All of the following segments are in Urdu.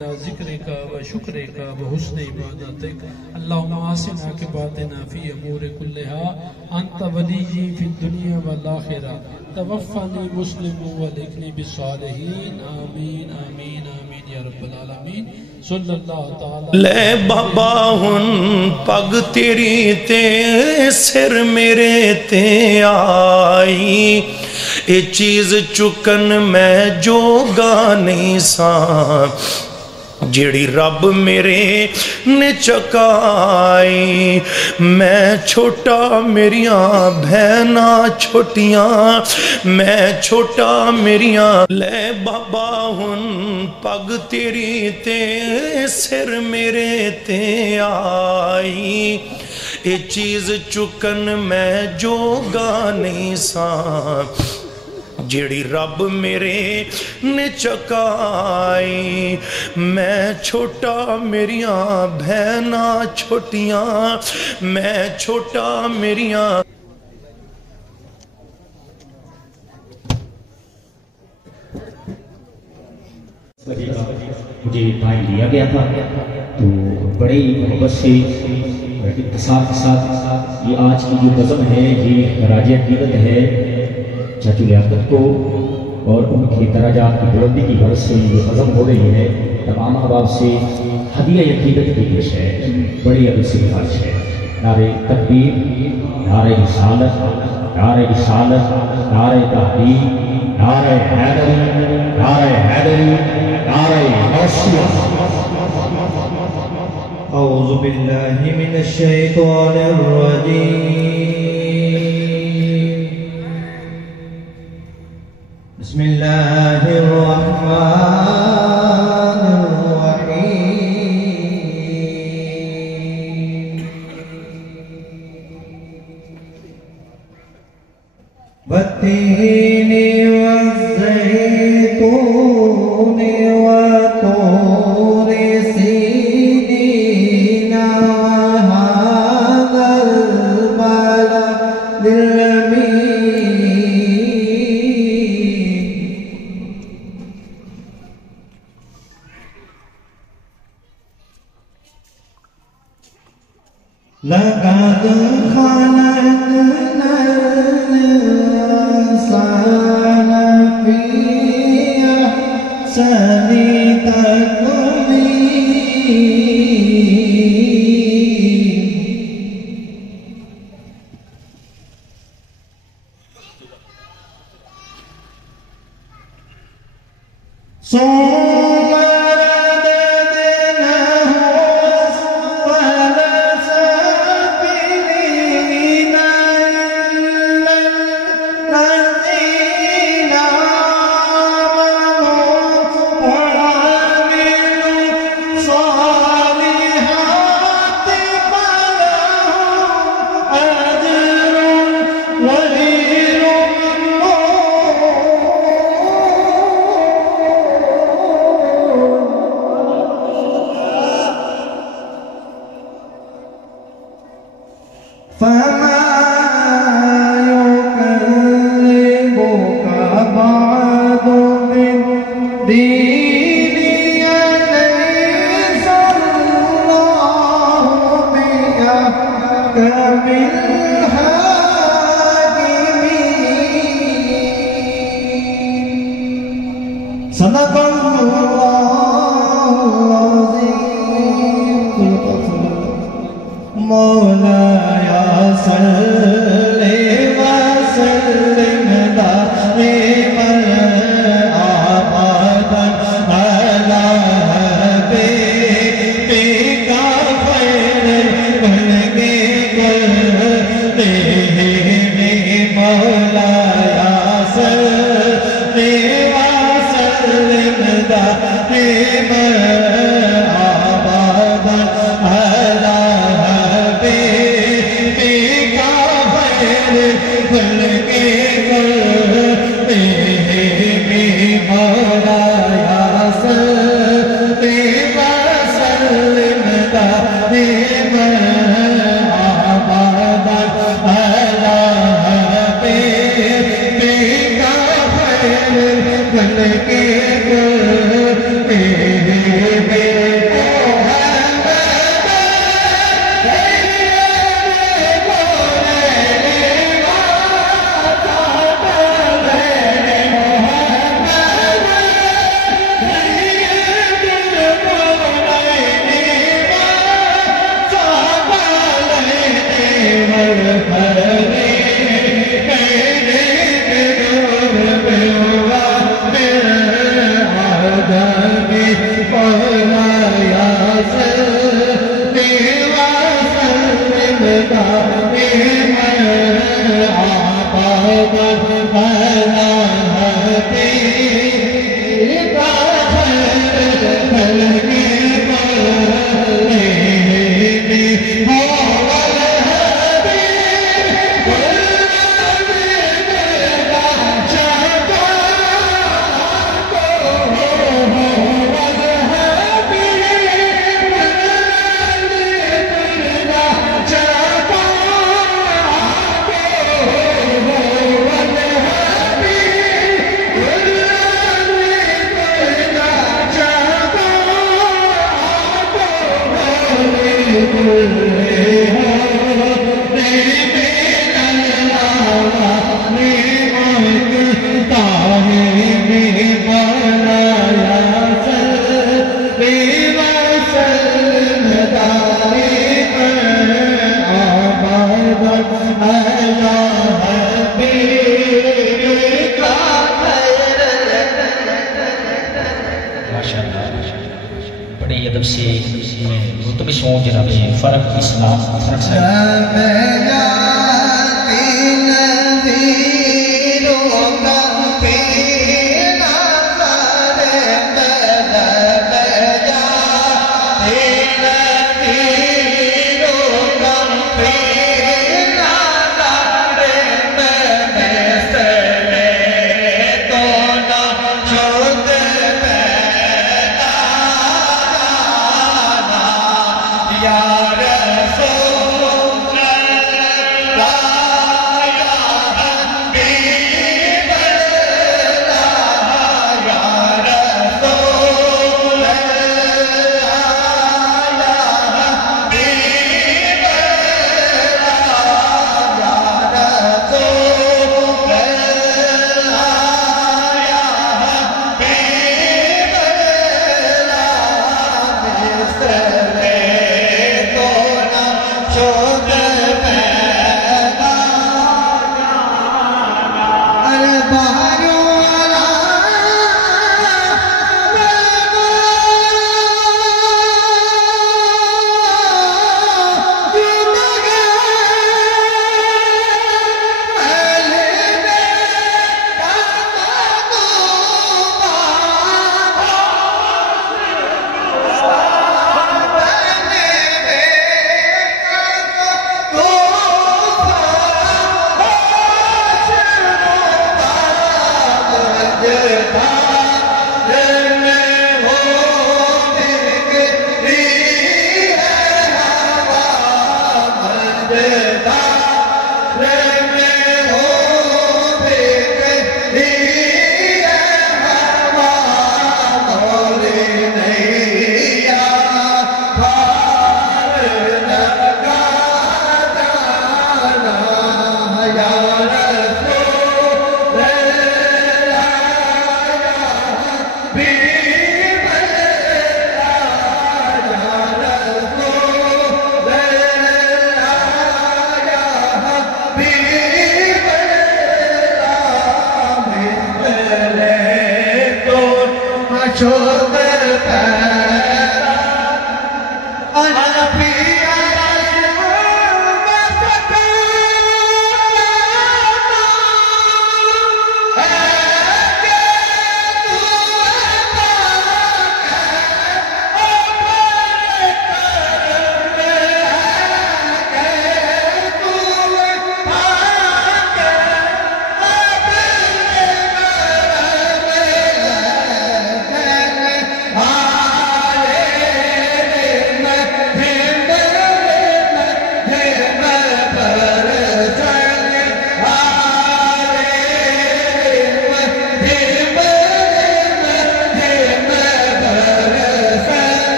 ذکرک و شکرک و حسن عبادتک اللہم آسنا کے باتنا فی امور کلہا انت ولیجی فی الدنیا والآخرہ توفنی مسلم ولکنی بالصالحین آمین آمین آمین یا رب العالمین صلی اللہ تعالی لے بابا ہن پگ تیری تے سر میرے تے آئی اے چیز چکن میں جو گا نہیں ساں جیڑی رب میرے نے چکائی میں چھوٹا میریاں بہنا چھوٹیاں میں چھوٹا میریاں لے بابا ہن پگ تیری تے سر میرے تے آئی اے چیز چکن میں جو گا نہیں ساں جیڑی رب میرے نے چکائی میں چھوٹا میریاں بہنا چھوٹیاں میں چھوٹا میریاں مجھے ٹائم دیا گیا تھا تو بڑے محبت سے اتصال کے ساتھ یہ آج کی جو نظم ہے یہ خراج عقیدت ہے چاچو لیاقت کو اور ان کی درجات کی بلندی کی غرض سے یہ نظم ہو رہی ہے تمام احباب سے ہدیہ عقیدت کی پیش ہے بڑی ادب سے خواہش ہے نعرہ تکبیر نعرہ رسالت نعرہ رسالت نعرہ تحقیق نعرہ حیدری نعرہ حیدری نعرہ غوثیہ اعوذ باللہ من الشیطان الرجیم بسم اللہ الرحمن الرحیم والتین والزیتون وطور سینین وهذا البلد الأمين لقد خلقنا الإنسان في أحسن تقويم ثم رددناه أسفل سافلين إلا الذين آمنوا وعملوا الصالحات فلهم أجر غير فما يكذبك بعد بالدين أليس الله بأحكم الحاكمين صدق الله العظيم مولاي صل وسلم دائما ابدا على حبيبك خير الخلق كلهم مولاي صل وسلم دائما ابدا على حبيبك خير الخلق كلهم مولاي صل وسلم دائما ابدا على حبيبك خير الخلق كلهم وسلم دائما آبادا على حبيبك خير ماشاءاللہ بڑے ادب سے تم سوچ جناب فرق اسلام فرق سے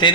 3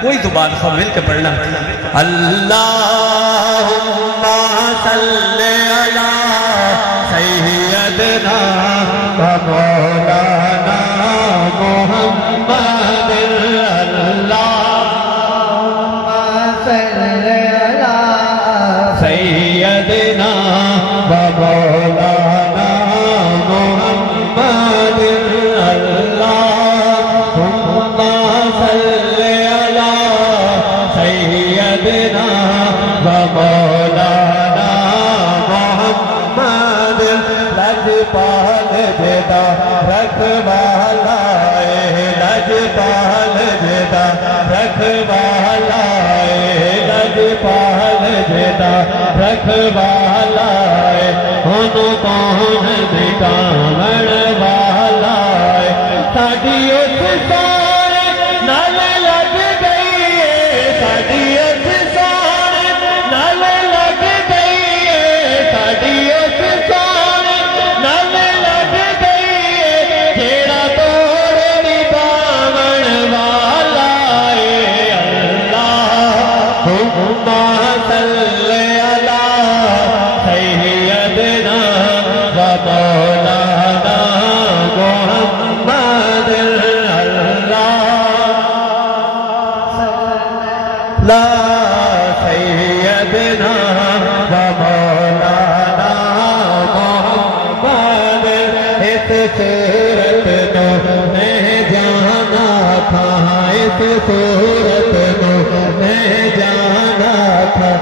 کوئی دوبارہ سب مل کے پڑھنا اللہم صلی علی سیدنا و مولانا محمد اللہم صلی علی سیدنا و مولانا محمد اللہم صلی علی سیدنا و مولانا محمد لجپال جدا رکھوالا لجپال جدا رکھوالا لجپال جدا رکھوالا ان کون دکھاون والا ساڈی اس سارے نال لگ گئی ساڈی اس سارے نال لگ گئی ساڈی اس سارے نال لگ گئی جیڑا توڑ دی باون والا اللہم صلی علی سیدنا و مولانا محمد لا سیدنا و مولانا محمد اس صورت نو میں جانا تھا اس صورت نو میں جانا تھا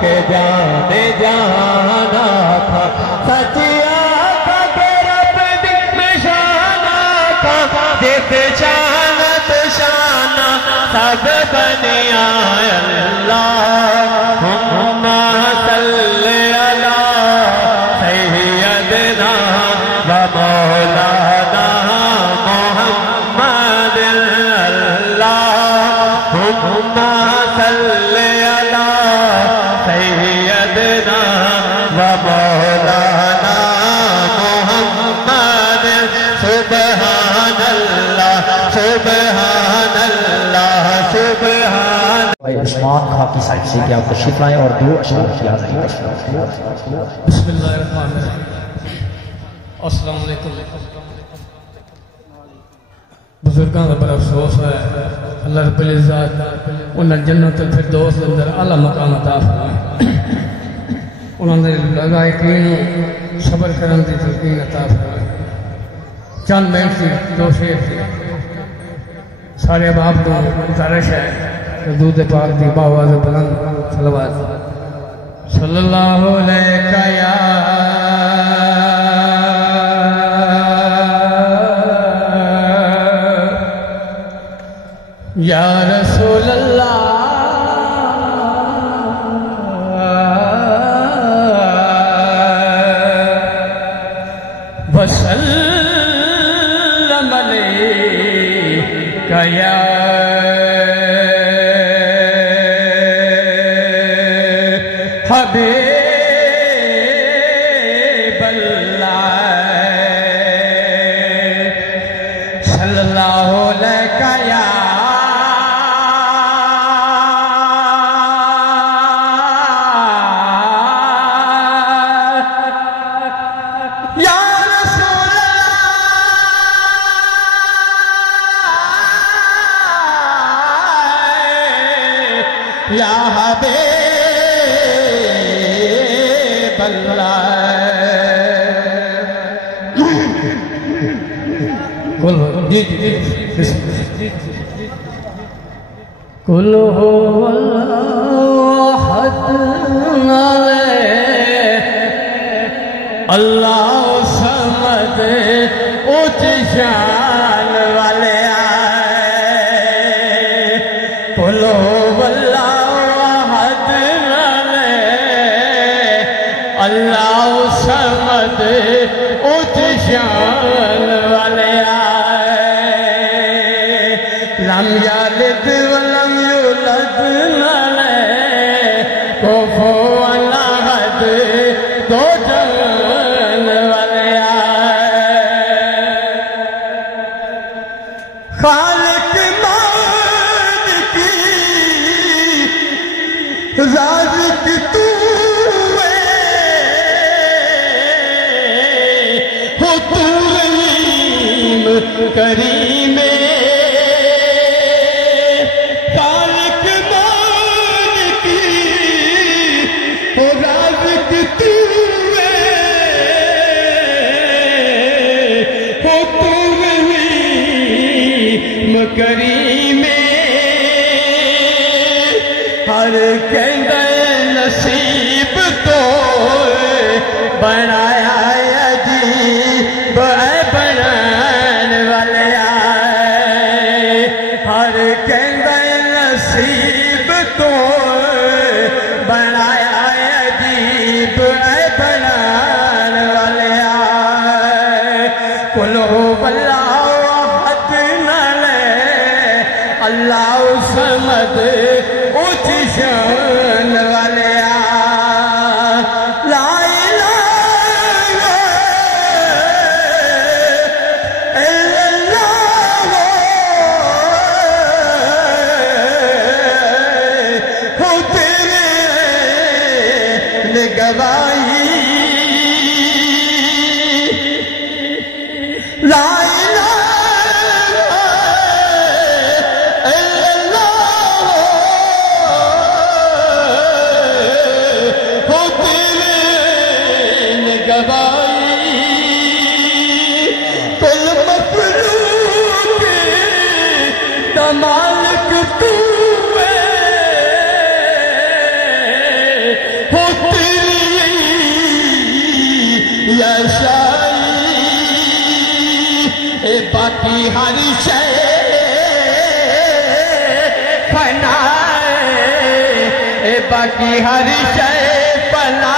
کہ جانے جانا تھا سچیا تھا کہ رب دی نشانہ تھا جس شانت شانہ سب بنیا اللہم صلی علی سیدنا و مولانا محمد اللہم صلی علی سیدنا و مولانا محمد سبحان اللہ سبحان اللہ سبحان بھائی عثمان خاکی صاحب سے کہ آپ تشریف لائیں اور دو اشعار کی حاضری تشریف بسم اللہ الرحمن الرحیم السلام علیکم بزرگاں کا بڑا افسوس ہے اللہ رب العزت انہیں جنت الفردوس کے اندر اعلیٰ مقام عطا فرمائے انہوں نے لائقین صبر کرن دی تلقین عطا فرمائے چند محنت کی دو شیر سارے باپ کو گزارش ہے کہ دودھ پاک دی باواز بلند صلوات صلی اللہ علیہ یا رسول اللہ وسلم علیک یا حبیب اللہ صلی اللہ علیہ یا یا حبیب اللہ قل هو احد اللہ صمد اونچ شان والے آئے قل هو اللہ صمد اونچ شان والے آئے لم یلد ولم یولد کفوا احد دو جان والے آئے خالق رازق تو ہو تو رحیم کریم خالق مالک ہو رازق تو ہو تو رحیم کریم ہر کہندے نصیب تو بنایا عجیب اے بنان والیا ہر کہندے نصیب تو بنایا عجیب اے بنان والیا قل هو اللہ احد نال اللہ صمد اونچی شان والیا لا الہ الا اللہ ہو تیرے نگوائی لا مالک تو ہو تیری یا شائی باقی ہر شے فنا باقی ہر شے فنا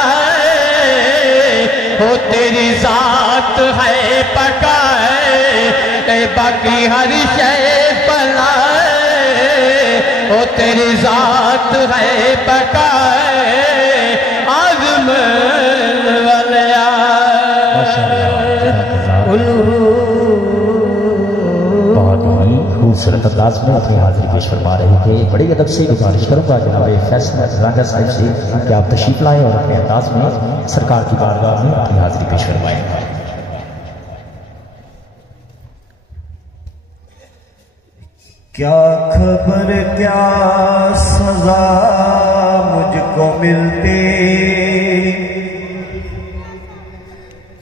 ہو تیری ذات ہے پکا باقی ہر شے فنا وہ تیری ذات ہے بقائے عظم والیا بہت ہی خوبصورت انداز میں اپنی حاضری پیش فرما رہے تھے بڑی ادب سے گزارش کروں گا جناب فیصل رنگا صاحب سے کہ آپ تشریف لائیں اور اپنے انداز میں سرکار کی بارگاہ میں اپنی حاضری پیش فرمائیں کیا خبر کیا سزا مجھ کو ملتی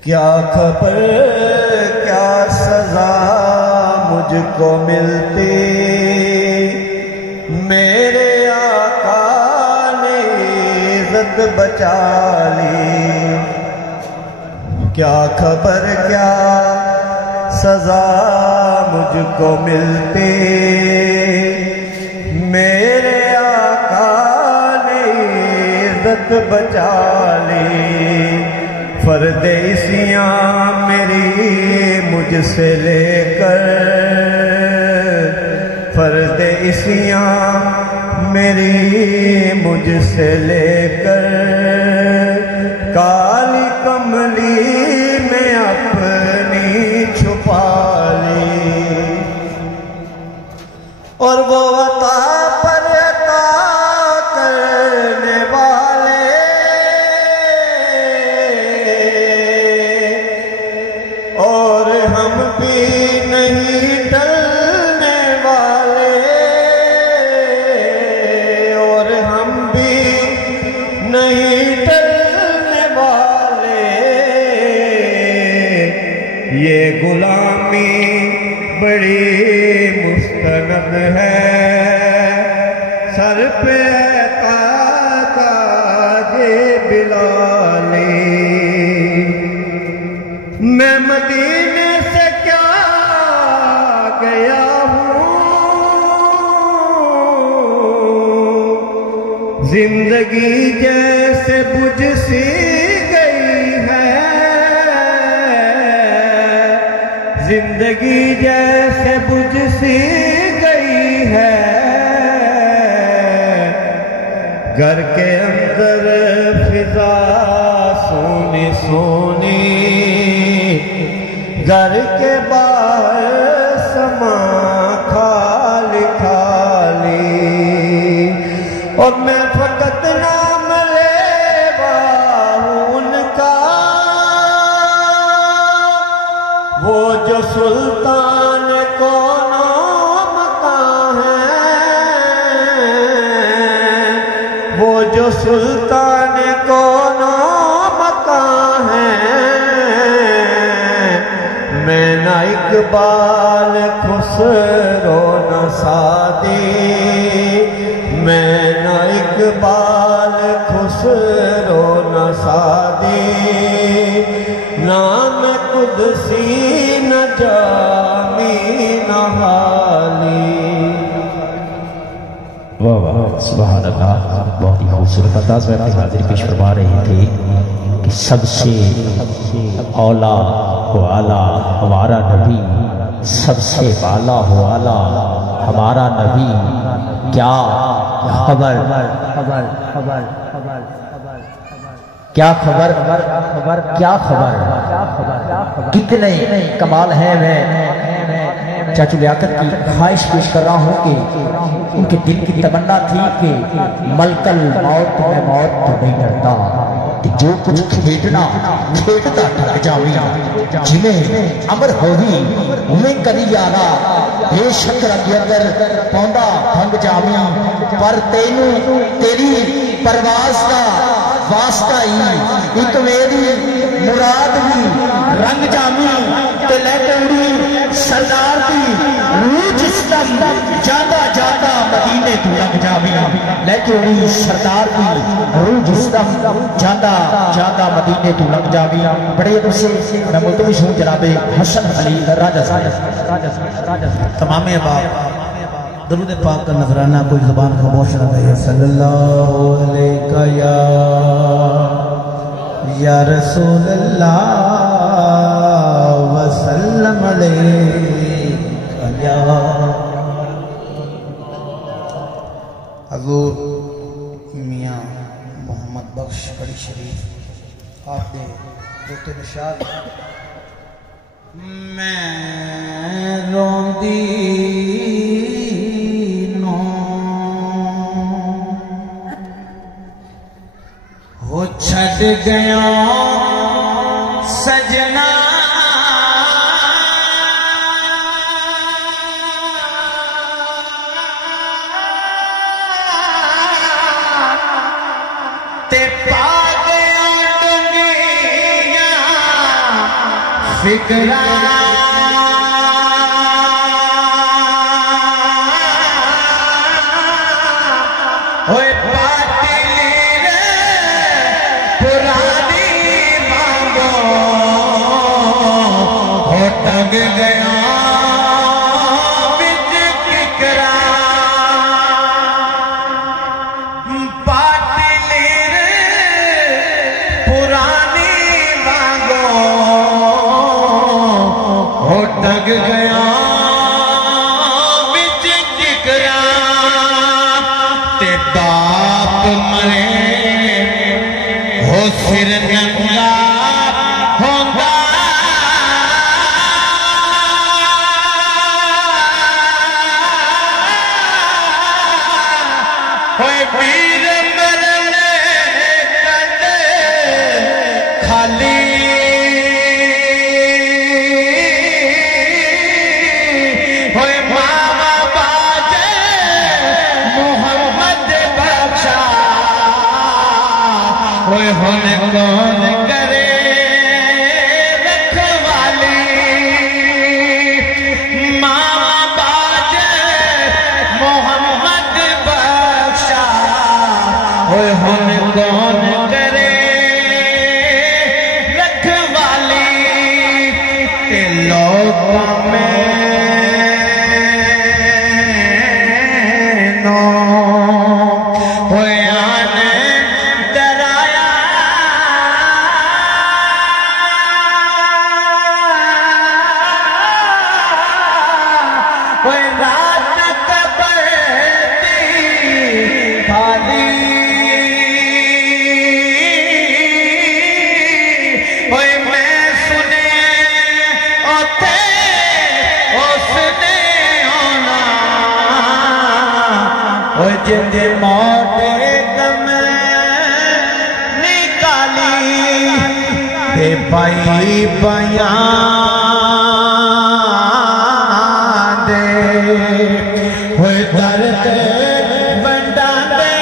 کیا خبر کیا سزا مجھ کو ملتی میرے آقا نے عزت بچا لی کیا خبر کیا سزا مجھ کو ملتی میرے آقا نے عزت بچا لی پردیسیاں میری مجھ سے لے کر پردیسیاں میری مجھ سے لے کر کالی کملی میں اپنی چھپا لی اور وہ عطا پر عطا کرنے والے اور ہم بھی نہیں ڈرنے والے اور ہم بھی نہیں ڈرنے والے یہ غلامی بڑی مستند ہے سر پہ تاج بلالی میں مدینے سے کیا گیا ہوں زندگی جیسے بجھ سی گئی ہے زندگی جیسے بجھ سی گئی ہے گھر کے اندر فضا سونی سونی گھر کے باہر سما خالی خالی اور میں فقط سلطان کونو مکان ہے میں نہ اقبال خسرو نہ سعدی میں نہ اقبال خسرو نہ سعدی نام قدسی نہ جامی نہ حالی واہ واہ سبحان اللہ بہت ہی خوبصورت انداز میں اپنی حاضری پیش فرما رہے تھے کہ سب سے اولا و اعلیٰ ہمارا نبی سب سے بالا و اعلیٰ ہمارا نبی کیا خبر کیا خبر کیا خبر کتنے کمال ہیں میں چاچو لیاقت کی خواہش پیش کر رہا ہوں کہ ان کے دل کی تمنا تھی کہ ملک الموت میں موت تو نہیں ڈرتا کہ جو کچھ کھیٹنا کھیٹتا ٹھک جاوی جنہیں امر ہوئی انہیں کری یارا بے شک رکھ اگر پوندا بھنگ جاوی پر تینوں تیری پرواز کا واسطہ ہی ایک میری مراد بھی رنگ جامی تے لے کے اڑی سردار دی روح جس تک جاتا جاتا مدینے تو لگ جاوی لے کے اڑی سردار دی روح جس تک جاتا جاتا مدینے تو لگ جاوی بڑے ادب سے میں ملتوی ہوں جناب حسن علی راجہ صاحب تمام احباب درود پاک کا نذرانہ کوئی زبان خاموش نہ رہے صلی اللہ علیہ یا رسول اللہ وسلم علیہ حضور میاں محمد بخش بڑی شریف آپ نے دوتے نشاد میں روندی ہو چھٹ گیا سجنا تے پا گیا ڈنگیاں فکراں ہوئے پاتلی رے پرانی مانگو ہو ٹنگ گیا بچ ککراں پاتلی رے پرانی مانگو ہو ٹنگ گیا باپ مرے ہو سر ننگا ہوگا ہوئے پیر مرنے کنے خالی ہوئے ماما باجے محمد بخشا ہوئے ہونے کون کرے رکھوالی ماما باجے محمد بخشا ہوئے ہونے کون کرے رکھوالی تے لوگوں میں جند موت دم نکالی تے پائی بیان دے ہوئے درد بنڈا دے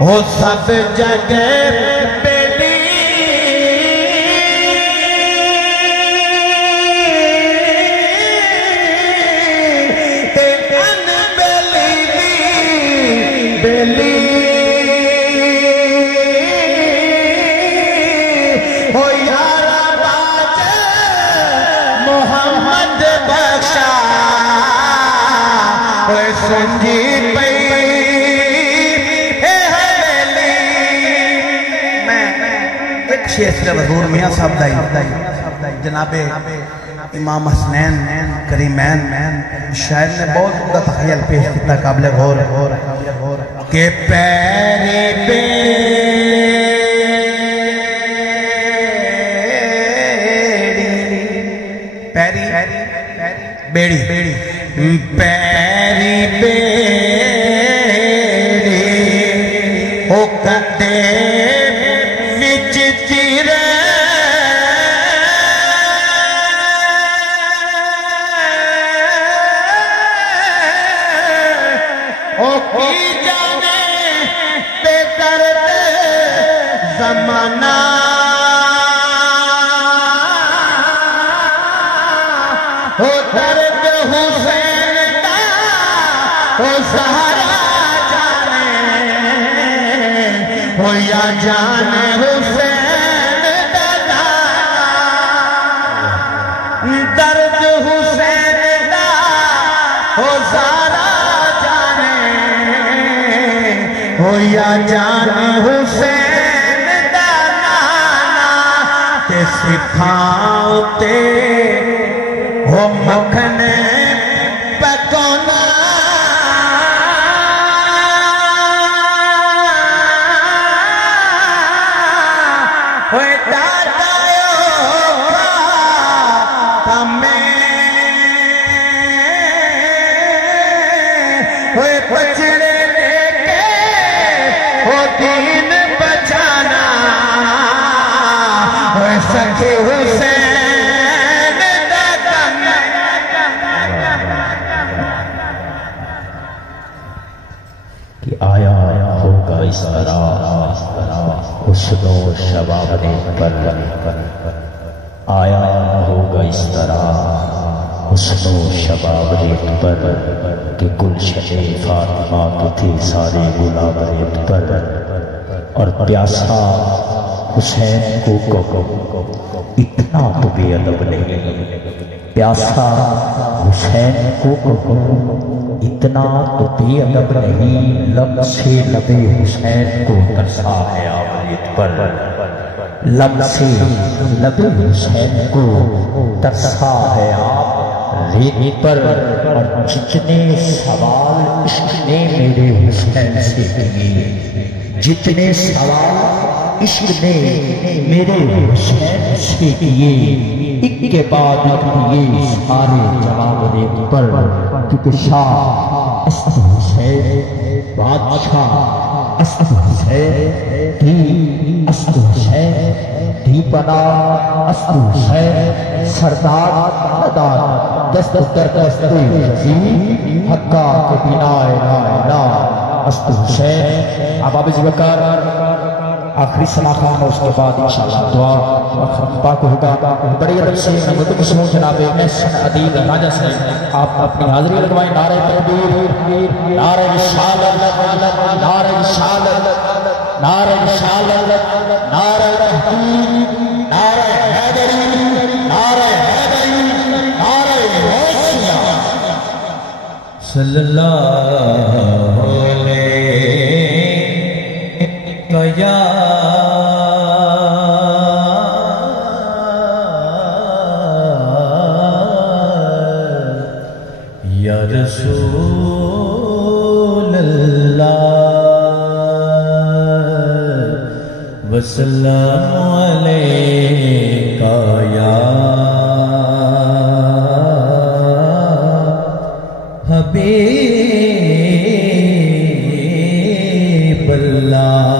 وہ سب جگہ بیلی تے ان بیلی بیلی ہو یارا باج محمد بخشا ہوئے سنجی پئی شیخ حضور میاں صاحب دائی جناب امام حسنین کریمین شاعر نے بہت بڑا تخیل پیش کیتا قابل غور کہ پیری بیڑی پیری بیڑی او کتے زمانہ ہو درد حسین دا ہو سہارا جانے ہو یا جانے حسین دا درد حسین دا ہو سہارا جانے ہو یا جانے حسین سکھاؤتے ہو مکھنے پکونا ہوئے دادائیو ہمیں ہوئے پچھڑے لے کے ہو دین بچانا سکے حسین دکن کہ آیا ہوگا اس طرح حسن و شباب نے پر آیا ہوگا اس طرح حسن و شباب ریت پر کہ گلشن فاطمہ تو تھی سارے گلاب ریت پر اور پیاسا حسین کو اتنا تو بے ادب نہیں پیاسا حسین کو اتنا تو بے ادب نہیں لب سے لب حسین کو ترسا ہے آوریت پر لب سے لب حسین کو ترسا ہے آوریت پر اور جتنے سوال عشق نے میرے حسین سے کیے جتنے سوال عشق نے میرے حسین سے کیے ایک کے بعد دیے سارے جواب ریت پر کیونکہ شاہ اسد حسین بادشاہ اسد حسین دی اسد حسین دی پنا اسد حسین سردار مدار دست در دست یزید حقا کے بنا الہ اسد حسین اب ذی بکر آخری سنا خان اس کے بعد انشاءاللہ دعا پاک ہوگا بڑی عرب سے مدد سنو جناب محسن عدید راجہ سے آپ اپنی حاضری لگوائیں نعرہ تکبیر نعرہ رسالت نعرہ رسالت نعرہ رسالت نعرہ تحقیق نعرہ حیدری نعرہ حیدری نعرہ حسینہ صلی اللہ علیہ یا رسول اللہ وسلام علیکہ یا حبیب اللہ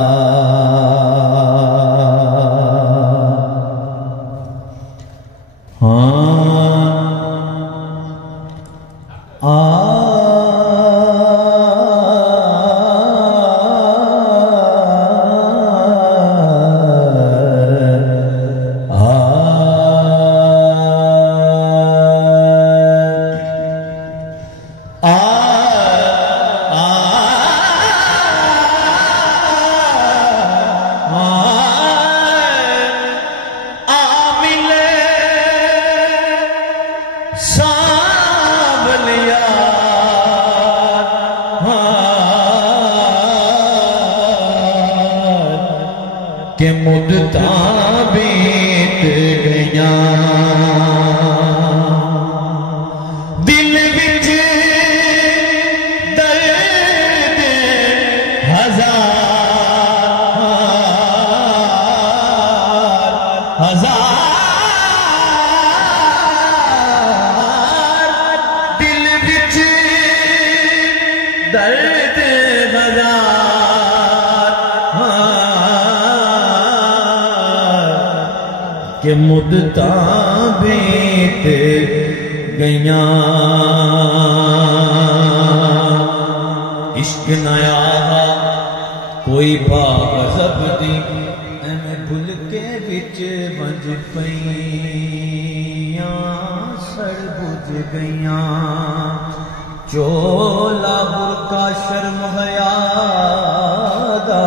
کہ مدتاں بیت گیاں دل وچ درد ہزار دل وچ درد ہزار کہ مدتاں بیت گیاں عشق نیا کوئی باغ غضب دی ایویں بھل کے وچ ونج پئیاں سڑ بجھ گئیاں چولا برقع شرم حیا دا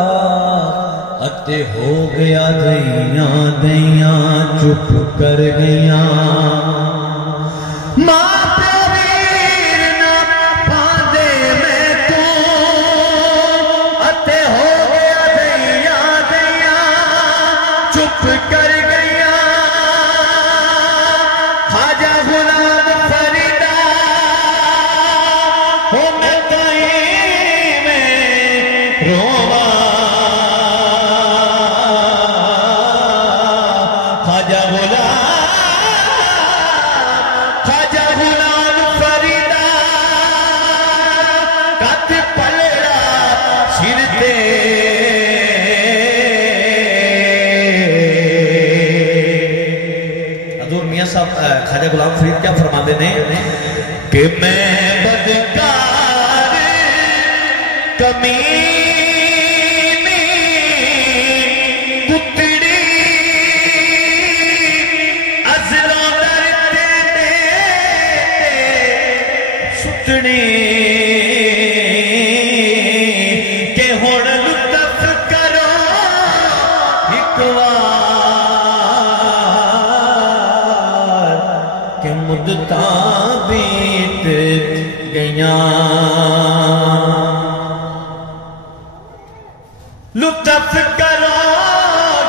اتے ہو گیا دیاں دیاں چپ کر گیاں ماں پیویر نہ پاندے میں تو اتے ہو گیا دیاں دیاں چپ کر گیاں خواجہ غلام فریدا ہو میں کہیں میں رواں خواجہ غلام فریدا کت پلڑا سر تے حضور میاں صاحب خواجہ غلام فرید کیا فرماتے ہیں کہ میں بدکار کمینی کتڑی ازلوں درتے دے ستنی کہ ہن لطف کرو ایک وار کہ مدتاں بیت گیاں لطف کرو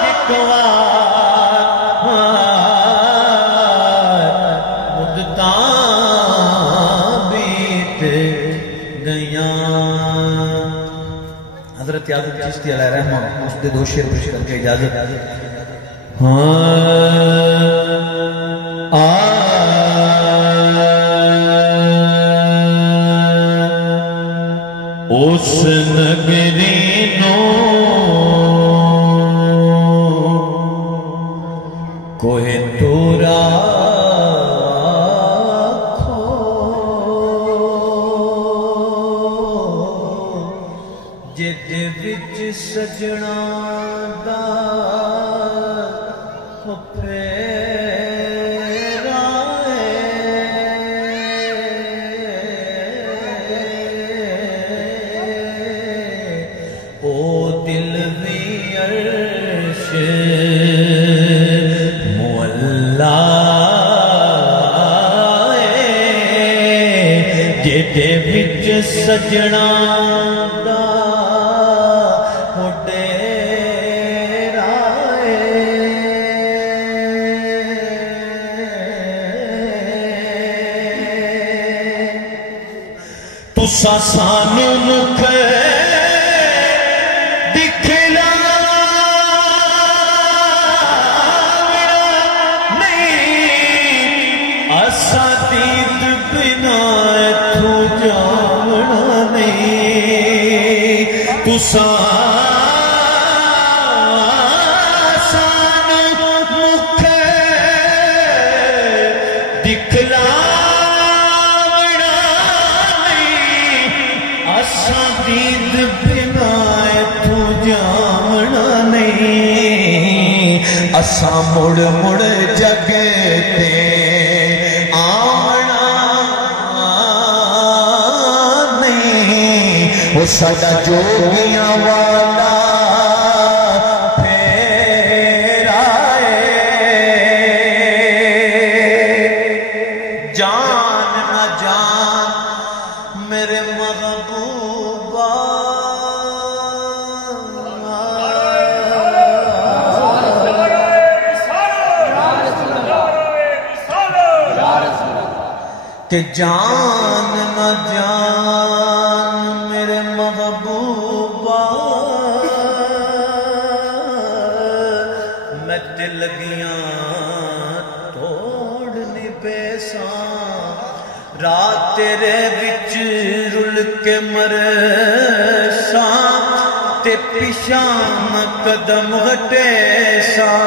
ایک وار مدتاں بیت گیاں حضرت عادل چشتی علیہ رحمہ اس دے دو شعر پیش کر کے اجازت اس نگری نو کوئی تورا جدے وچ سجنا دا پھیرا او دل بھی عرش مولا جدے وچ سجنا دا تسا سانو مکھ دکھلا نہیں اسا دید بنا اتھو جاونا نہیں تسا سانو مکھ دکھلا دید بنا تو جانا نہیں اساں مڑ مڑ جگے تے آنا نہیں وہ ساڈا جوگیاں والا پھیرا جان نہ جان میرے محبوبہ کہ جان نہ جان میرے محبوبہ میں تے لگیاں توڑنی بیساں رات تیرے وچ رل کے مرساں تے پیشاں قدم ہٹے ساں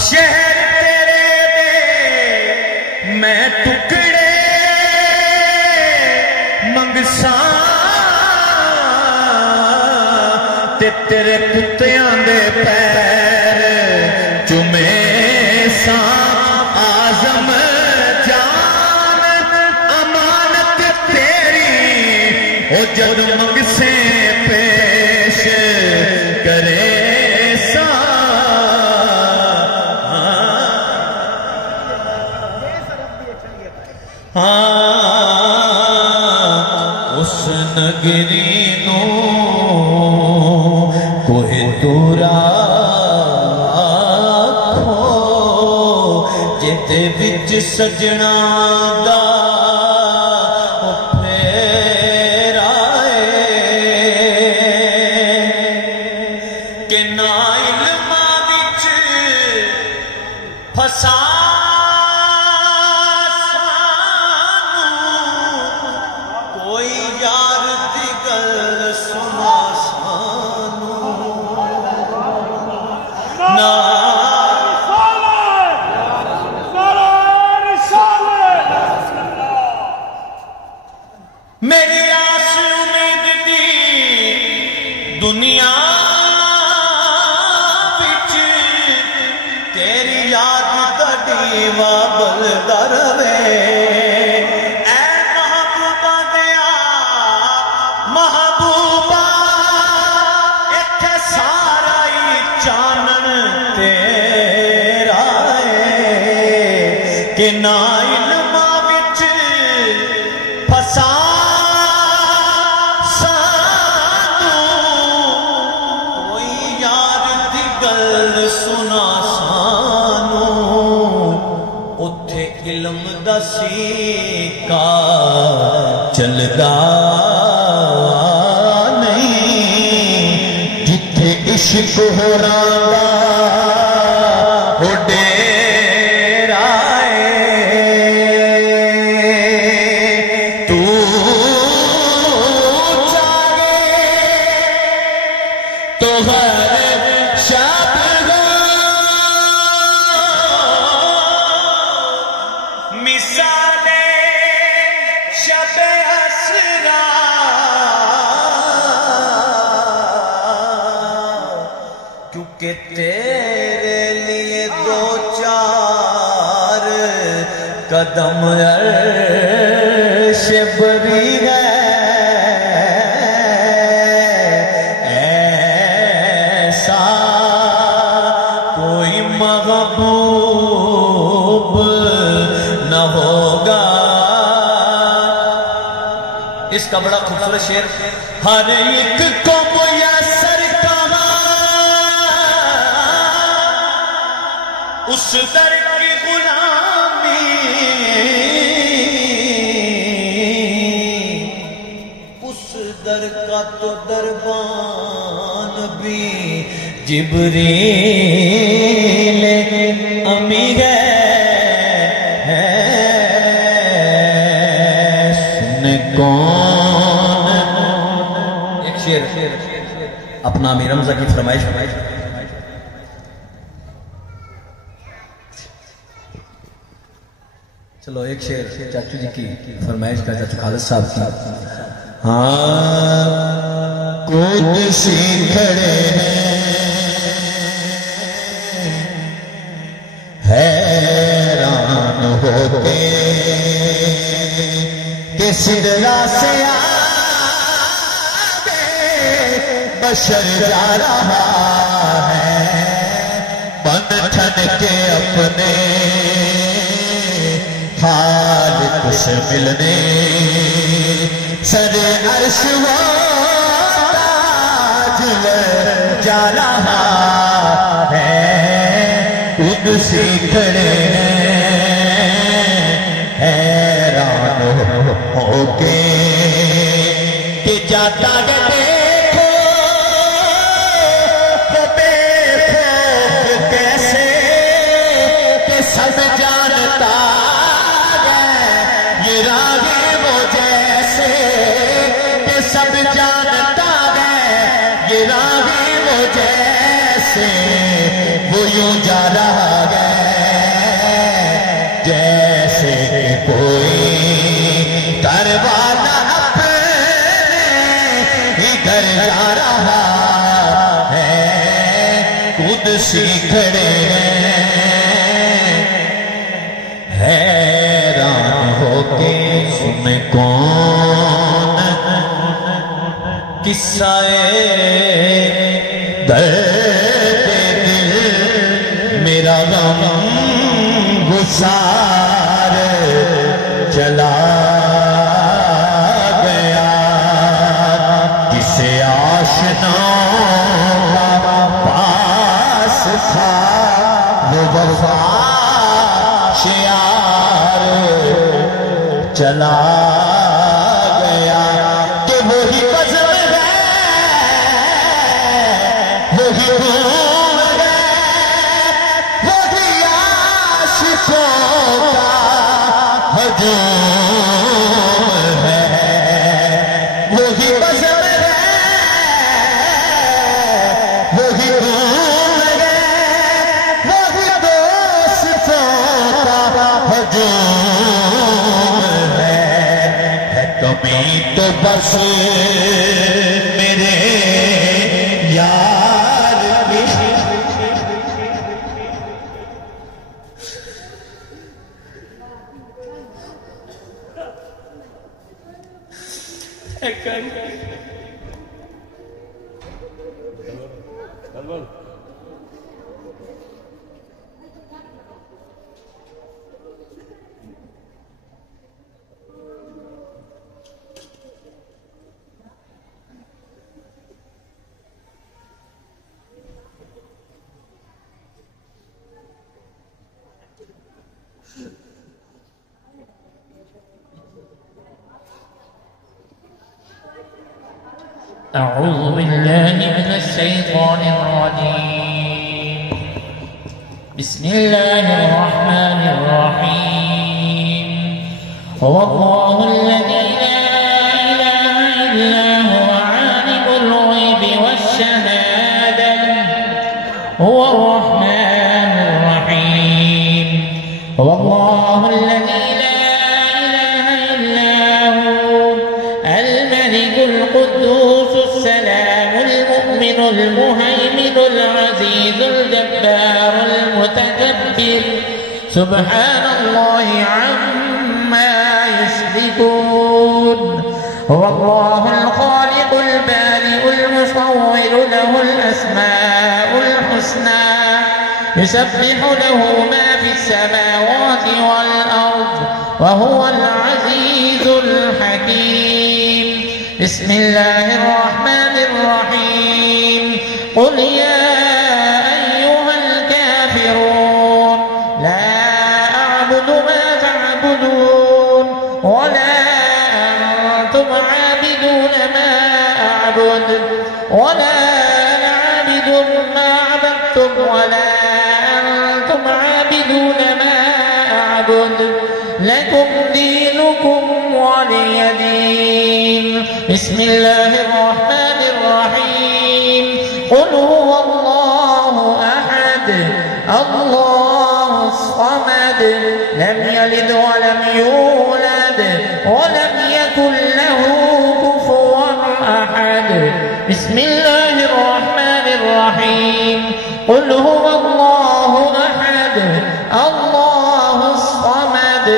شہر تیرے دے میں ٹکڑے منگساں تے تیرے کتیاں دے پیر چومے ساں آزم جان امانت تیری او جد منگسے پیش کرے ساں اس نگری نو کوہ تورا کھو جتے وچ سجنا دا پھیر آئے کہ نا علمہ وچ پھسا میری آس امید دی دنیا بچ تیری یاد دا دیوا بلدا رہے اے محبوبہ دیا محبوبہ ایتھے سارا ہی چانن تیرا ہے کہ نا علمہ وچ پھسا سنا سانو اتھے علم دا سیکا چلدا نہیں جتھے عشق ہو رہا وہ ڈیرا تو چاہے تو ہر شب مثال شب اسرا کیونکہ تیرے لیے دو چار قدم عرش بری ہے ایسا کوئی محبوب نہ ہوگا اس کا بڑا خوبصورت شعر ہر ایک کو میسر کہاں اس در کی غلامی اس در کا تو دربان بھی جبریل امی ہے کون ایک شعر اپنا امیر حمزہ کی فرمائش چلو ایک شعر چاچو جی کی فرمائش کا چاچو خالد صاحب کی ہاں قدسی کھڑے حیران ہوتے سدرا سے آگے بشر جا رہا ہے بند ٹھن کے اپنے خالق سے ملنے سر عرش و تاج جا رہا ہے قدسی کھڑے ہیں ہو کے کہ جاتا ہے دیکھو وہ بے خوف کیسے کہ سب جانتا ہے یہ راہ وہ جیسے کہ سب جانتا ہے یہ راہ وہ جیسے وہ یوں جا رہا ہے جیسے کوئی کروانا اپنے ہی گھر جا رہا ہے خود سی کھڑے حیران ہو کے سنے کون قصہ درد دل میرا غم گسار چلا گیا کسے آشنا پاس تھا وہ وفا شیار چلا گیا کہ وہی بزم ہے وہی بھول گئے وہی عاشقوں کا ہجوم ہے وہی بزم ہے وہی بھول گئے وہی دوستوں کا ہجوم ہے تمہیں تو بس میرے یار أعوذ بالله من الشيطان الرجيم بسم الله الرحمن الرحيم هو الله الذي لا إله إلا هو عالم الغيب والشهادة هو الرحمن الرحيم هو الله الذي لا إله إلا هو الملك القدوس السلام المؤمن المهيمن العزيز الجبار المتكبر سبحان الله عما يشركون هو الله الخالق البارئ المصور له الأسماء الحسنى يسبح له ما في السماوات والأرض وهو العزيز الحكيم بسم الله الرحمن الرحيم قل يا أيها الكافرون لا أعبد ما تعبدون ولا أنتم عابدون ما أعبد ولا أنا عابد ما عبدتم ولا أنتم عابدون ما أعبد لكم دينكم ولي دين بسم الله الرحمن الرحيم قل هو الله أحد الله الصمد لم يلد ولم يولد ولم يكن له كفوا أحد بسم الله الرحمن الرحيم قل هو الله أحد الله الصمد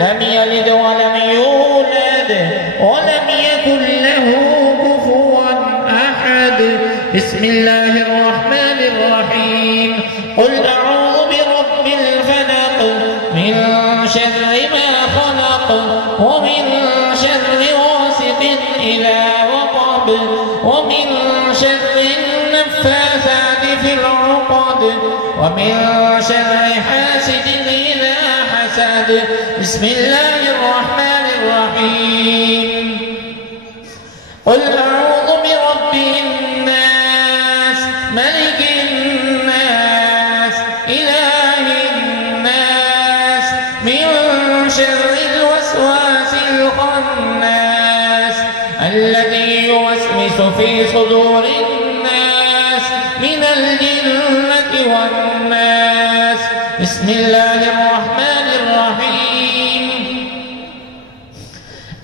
لم يلد ولم يولد ولم يكن له كفوا أحد بسم الله الرحمن الرحيم قل أعوذ برب الفلق من شر ما خلق ومن شر غاسق إذا وقب ومن شر النفاثات في العقد ومن شر حاسد إذا حسد بسم الله الرحمن الرحيم الرحيم قل أعوذ برب الناس ملك الناس إله الناس من شر الوسواس الخناس الذي يوسوس في صدور الناس من الجنة والناس بسم الله الرحمن الرحيم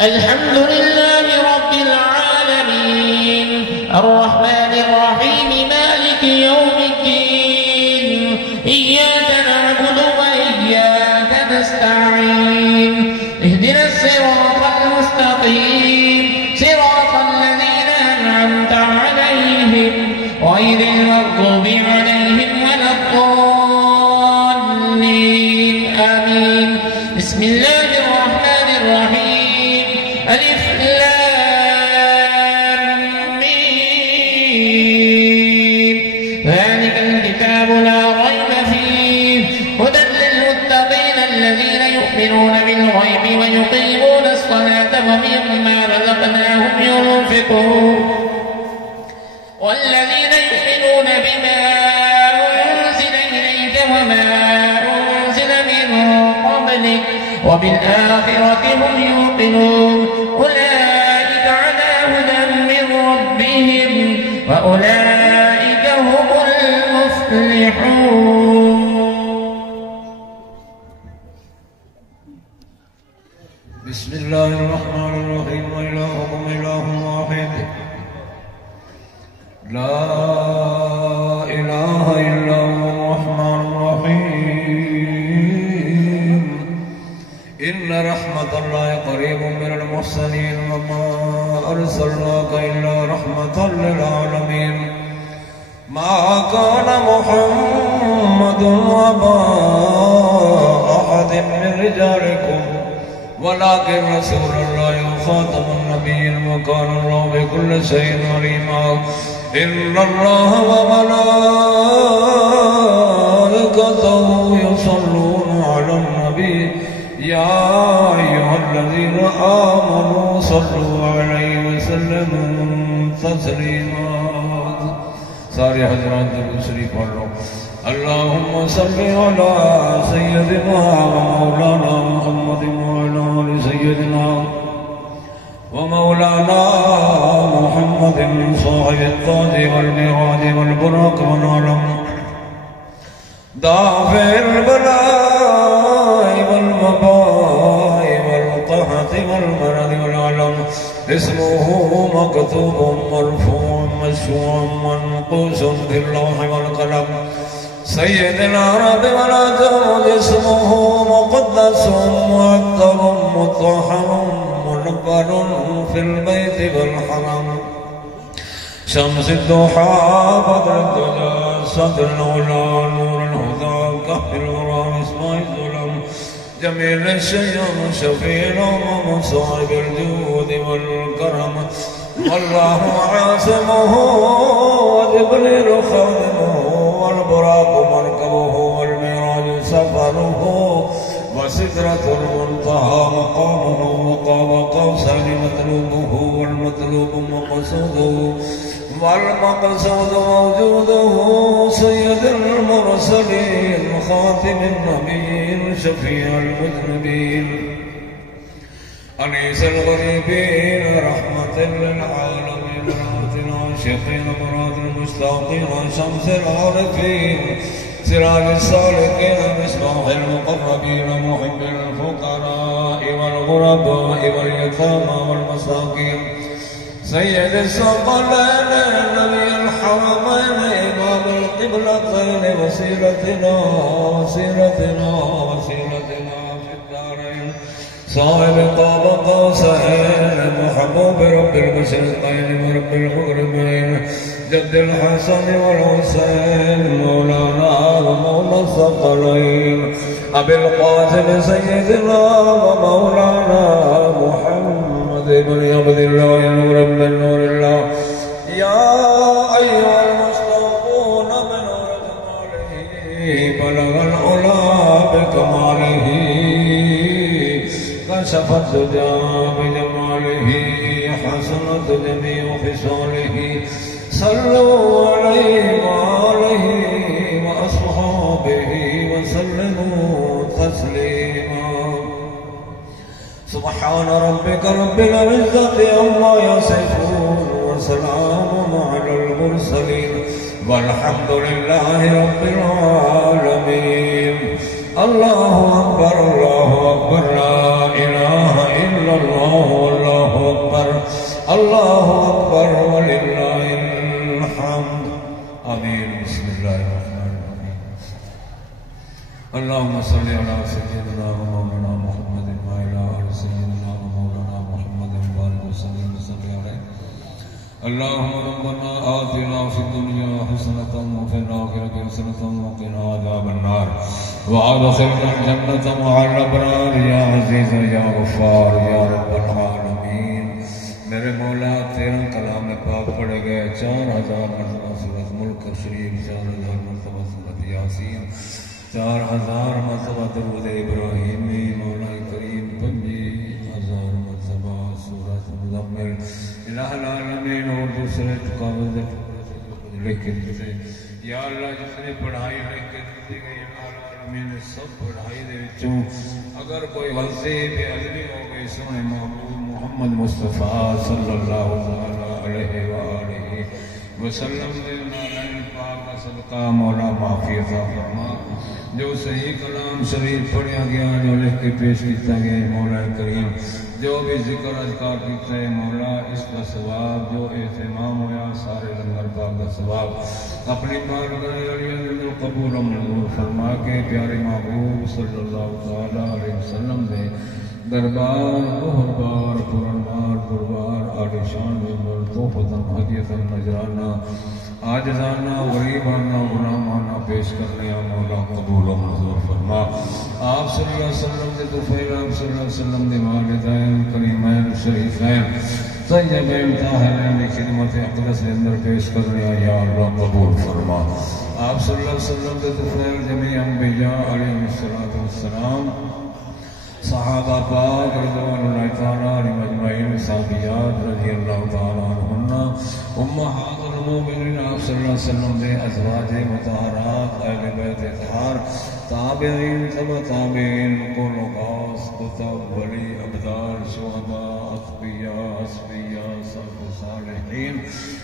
الحمد لله رب العالمين الرحمن الرحيم مالك يوم الدين إياك نعبد وإياك نستعين اهدنا الصراط المستقيم صراط الذين أنعمت عليهم غير المغضوب عليهم ولا الضالين آمين بسم الله الرحمن الرحيم ألف لام ميم ذلك الكتاب لا ريب فيه هدى للمتقين الذين يؤمنون بالغيب ويقيمون الصلاة ومما رزقناهم ينفقون والذين يؤمنون بما أنزل إليك وما أنزل من قبلك وبالآخرة هم يوقنون أولئك على هدى من ربهم وأولئك هم المفلحون بسم الله الرحمن الرحيم وإلهكم إله واحد لا إله إلا هو الرحمن الرحيم إن رحمة الله قريب من المحسنين وما أرسلناك إلا رحمة للعالمين ما كان محمد أبا أحد من رجالكم ولكن رسول الله وخاتم النبيين وكان الله بكل شيء عليما إن الله وملائكته يصلون على النبي يا أيها الذين آمنوا صلوا عليه وسلموا تسليما سارے حضرات درود شریف پڑھ لو اللهم صل على سيدنا ومولانا محمد وعلى آل سيدنا ومولانا محمد صاحب التاج والميعاد والبراق والعلم دافع البلاء والوباء والقحط والمرض والعلم اسمه مكتوب مرفوع مشفوع منقوش في اللوح والقلم سيدنا رب ولا تعود اسمه مقدس معطر مطهر منبر في البيت والحرم شمس الضحى بدر الدجى صدر العلا نور الهدى كهف الورى مصباح الظلم جميل الشيم شفيع ومصائب الجود والكرم والله عاصمه وجبريل خادمه والبراق مركبه والميراج سفره وسدرة المنتهى مقامه وقاب قوسين مطلوبه والمطلوب مقصوده والمقصود موجوده سيد المرسلين خاتم النبيين شفيع المذنبين أنيس الغريبين رحمة للعالمين مراد العاشقين مراد المشتاقين شمس العارفين سراج السالكين مصباح المقربين محب الفقراء والغرباء واليتامى والمساكين سيد الثقلين نبي الحرمين إمام القبلتين وسيلتنا وسيلتنا وسيلتنا في الدارين صاحب قاب قوسين محبوب رب المشرقين ورب المغربين جد الحسن والحسين مولانا ومولى الثقلين أبي القاسم سيدنا ومولانا محمد بن عبد الله نور من نور الله يا أيها المصطفون بنور جماله بلغ العلا بكماله كشف الدجى جميع خصاله صلوا عليه وآله وأصحابه وسلموا تسليما سبحان ربك رب العزة عما يصفون وسلام على المرسلين والحمد لله رب العالمين الله أكبر لا إله إلا الله والله أكبر الله أكبر ولله الحمد آمين بسم الله الرحمن الرحيم اللهم صل على سيدنا ومولانا محمد وعلى آل سيدنا ومولانا محمد وبارك وسلم عليه اللهم ربنا آتنا في الدنيا حسنة وفي الآخرة حسنة وقنا عذاب النار وأدخلنا الجنة مع الأبرار يا عزيز يا غفار يا رب العالمين میرے مولا تیرا کلام پاک پڑھے گئے 4000 مرتبہ سورۃ ملک شریف 4000 مرتبہ سورۃ یاسین 4000 مرتبہ درود ابراہیمی مولا کریم 5000 مرتبہ سورۃ مزمل الہ العالمین اور دوسرے تقابل لکھ کے دیتے یا اللہ جتنے پڑھائی لکھ کے دیتے گئے الہ العالمین سب پڑھائی دے وچوں اگر کوئی غلطی بے ادبی ہو گئی سونے محبوب محمد مصطفیٰ صلی اللہ علیہ وآلہ وسلم دے نالین پاک کا صدقہ مولا معافی عطا فرما جو صحیح کلام شریف پڑھیا گیا جو لکھ کے پیش کیتا گیا مولا کریم جو بھی ذکر اذکار کیتا ہے مولا اس کا ثواب جو اہتمام ہوا سارے لنگر پاک کا ثواب اپنی بارگاہ علیہ قبول و منظور فرما کے پیارے محبوب صلی اللہ علیہ وسلم دے دربار بہربار پرنبار دربار عالیشان ممبر توفتاً حدیثاً نجرانہ عاجزانہ غریبانہ غلامانہ پیش کرنے مولا قبول و منظور فرما آپ صلی اللہ علیہ وسلم دے طفیل آپ صلی اللہ علیہ وسلم دے والدین کریمین شریفین طیبین طاہرین دی خدمت اقدس دے اندر پیش کرنے یا اللہ قبول فرما آپ صلی اللہ علیہ وسلم دے طفیل جمیع انبیاء علیہ السلام صحابہ پاک رضوان اللہ تعالیٰ علیہ مجمعین صحابیات رضی اللہ تعالیٰ عنہن امہات المومنین آپ صلی اللہ علیہ وسلم دے ازواج مطہرات اہل بیت اطہار تابعین تبع تابعین کل غوث کتب ولی ابدال شہداء اتقیاء اصفیاء صالح صالحین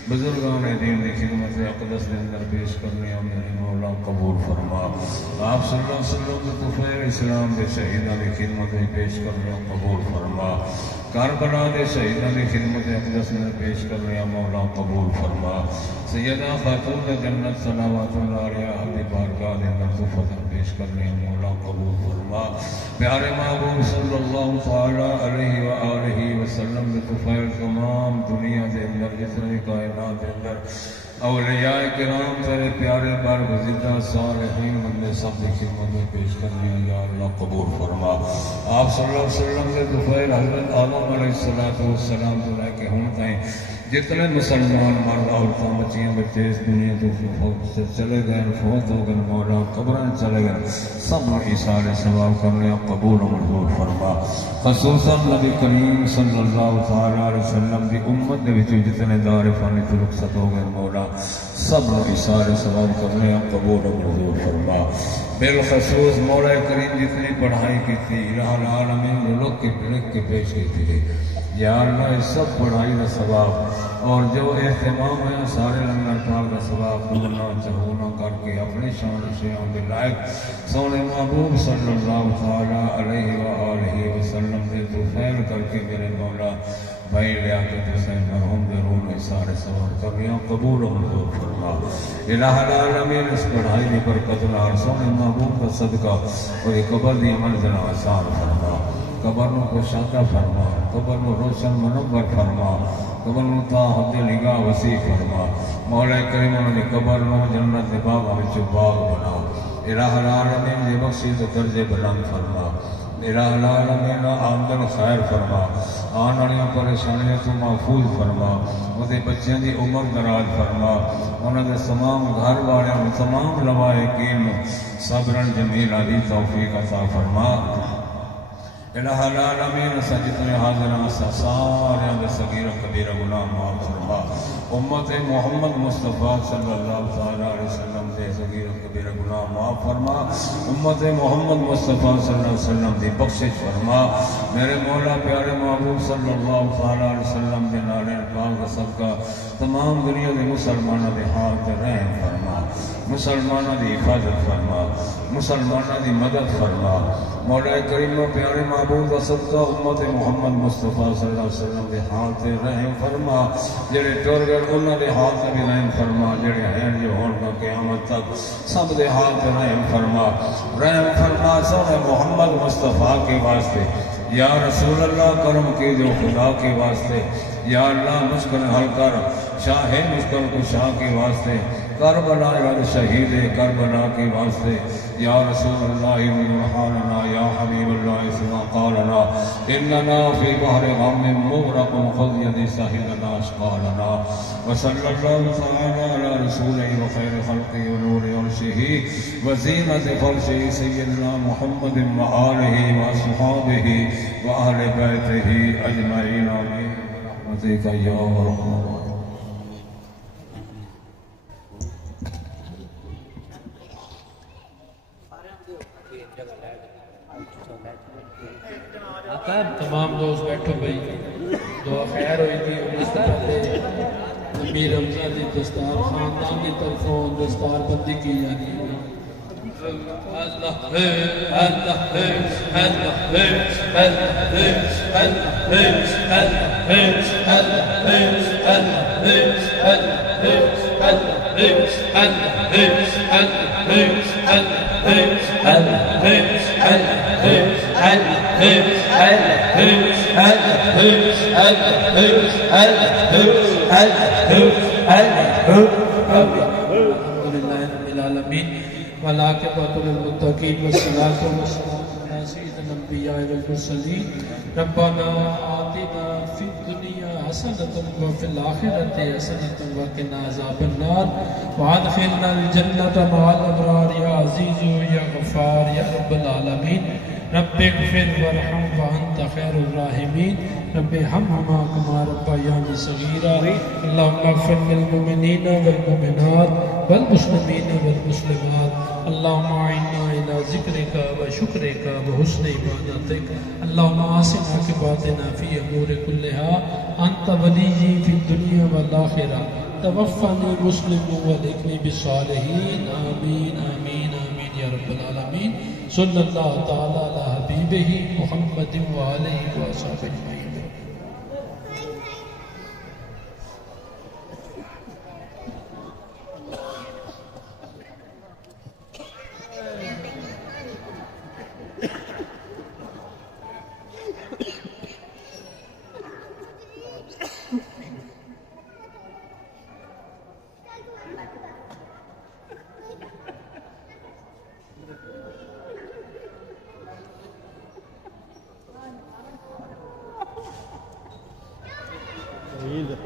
بزرگان دین دی خدمت اقدس دے اندر پیش کرنے میرے مولا قبول فرما آپ صلی اللہ علیہ وسلم دے طفیل اسلام دے شہیدان دی خدمت پیش کرنے قبول فرما کربلا دے شہیدان دی خدمت اقدس دے پیش کرنے مولا قبول فرما سیدہ خاتون جنت صلوات اللہ علیہ دی بارگاہ دے اندر فتح پیش کرنے مولا قبول فرما پیارے محبوب صلی اللہ تعالی علیہ وآلہ وسلم دے طفیل تمام دنیا دے اندر جتنے کائنات دے اندر اولیاء کرام تیرے پیارے بار گزیدہ صالحین بندے سب دی خدمت میں پیش کرنے یا اللہ قبول فرما آپ صلی اللہ علیہ وسلم دے طفیل حضرت آدم علیہ السلام تو لے کے ہم تائیں جتنے مسلمان مرد عورتوں بچیاں بچے اس دنیا تو سے چلے گئے فوت ہو گئے مولا قبریں چلے گئے سب نے ایثار ثواب کرنے قبول و منظور فرما خصوصاً نبی کریم صلی اللہ علیہ وسلم کی امت دے وچ جتنے دار فانی تو رخصت ہو گئے مولا سب نے ایثار ثواب کرنے قبول و منظور فرما بالخصوص مولا کریم جتنی پڑھائی کی تھی الہ العالمین نے لوگ کے لکھ کے پیش کی تھی یا اللہ اس سب پڑھائی کا ثواب اور جو اہتمام ہے سارے لنگر پاک کا ثواب بدلنا چڑھونا کر کے اپنی شان سے ہم لائق سونے محبوب صلی اللہ تعالی علیہ وآلہ وسلم دے طفیل کر کے میرے مولا بھائی لیاقت حسین مرحوم دے روح میں سارے ثواب کر رہے ہیں قبول و منظور فرما الہ العالمین اس پڑھائی دی برکت نال سونے محبوب کا صدقہ اور قبر دی منزل آسان فرما قبر نو کشادہ فرما قبر نو روشن منور فرما قبر نو تا حد نگاہ وسیع فرما مولا کریم نے قبر نو جنت دے باغ وچ باغ بنا الہ العالمین دی بخشی تو درجے بلند فرما الہ العالمین آمدن خیر فرما آن والی پریشانیاں تو محفوظ فرما اودے بچیاں دی عمر دراز فرما انہاں دے تمام گھر والیاں نوں تمام لوائقین نوں صبرن جمیل علی توفیق عطا فرما الہ العالمین سجدے حاضران سارے دے صغیر کبیرہ گناہ معاف فرما امت محمد مصطفیٰ صلی اللہ علیہ وسلم دے صغیر کبیرہ گناہ معاف فرما امت محمد مصطفیٰ صلی اللہ علیہ وسلم دی بخشش فرما میرے مولا پیارے محبوب صلی اللہ علیہ وسلم دے نالین پاک کا صدقہ تمام دنیا دے مسلمانوں دے حال تے رحم فرما مسلمانوں دی حفاظت فرما مسلمانوں دی مدد فرما مولا کریم پیارے محبوب کا صدقہ امت محمد مصطفیٰ صلی اللہ علیہ وسلم دے حال تے رحم فرما جڑے ٹر گئے انہاں دے حال تے بھی رحم فرما جڑے ہیں جو ہون گا قیامت تک سب دے حال تے رحم فرما سونے محمد مصطفیٰ کے واسطے یا رسول اللہ کرم کے جو خدا کے واسطے یا اللہ مشکل حل کر شاہ مشکل کو شاہ کے واسطے کربلا یا شہید کربلا کے واسطے یا رسول اللہ مرحالنا یا حبیب اللہ اسما قالنا اننا فی بحر غم مغرق خذ ساحلنا اشقالنا وصلی اللہ تعالی علی رسول وخیر خلق ونور عرشہ وزینت فرشہ سیدنا محمد وآلہ واصحابہ واہل بیتہ اجمعین آمین رحمتک یا رحمن تمام دوست بیٹھو بھائی دعا خیر ہوئی تھی اس سے پہلے امیر حمزہ دی دستار خاندان کی طرفوں دستار بندی کی جانی ہے اللہ ہے اللہ ہے اللہ ہے اللہ ہے اللہ ہے اللہ ہے اللہ ہے اللہ ہے اللہ ہے اللہ ہے اللہ ہے اللہ ہے اللہ ہے اللہ ہے اللہ ہے والعاقبۃ للمتقین والصلاۃ والسلام علی سید الانبیاء والمرسلین ربنا آتنا فی الدنیا حسنۃ وفی الآخرۃ حسنۃ وقنا عذاب النار وادخلنا الجنۃ مع الابرار یا عزیز یا غفار یا رب العالمین رب اغفر وارحم وانت خیر الراحمین رب ارحمہما کما ربیانی صغیرا اللہم اغفر للمؤمنین والمؤمنات والمسلمین والمسلمات اللہم اعنا الی ذکرک و شکرک و حسن عبادتک اللہم آسن عاقباتنا فی امور کلہا انت ولیی فی الدنیا والآخرہ توفنی مسلم والحقنی بالصالحین آمین آمین آمین یا رب العالمین صلی اللہ تعالی علی حبیبہ محمد وآلہ وصحبہ اجمعین.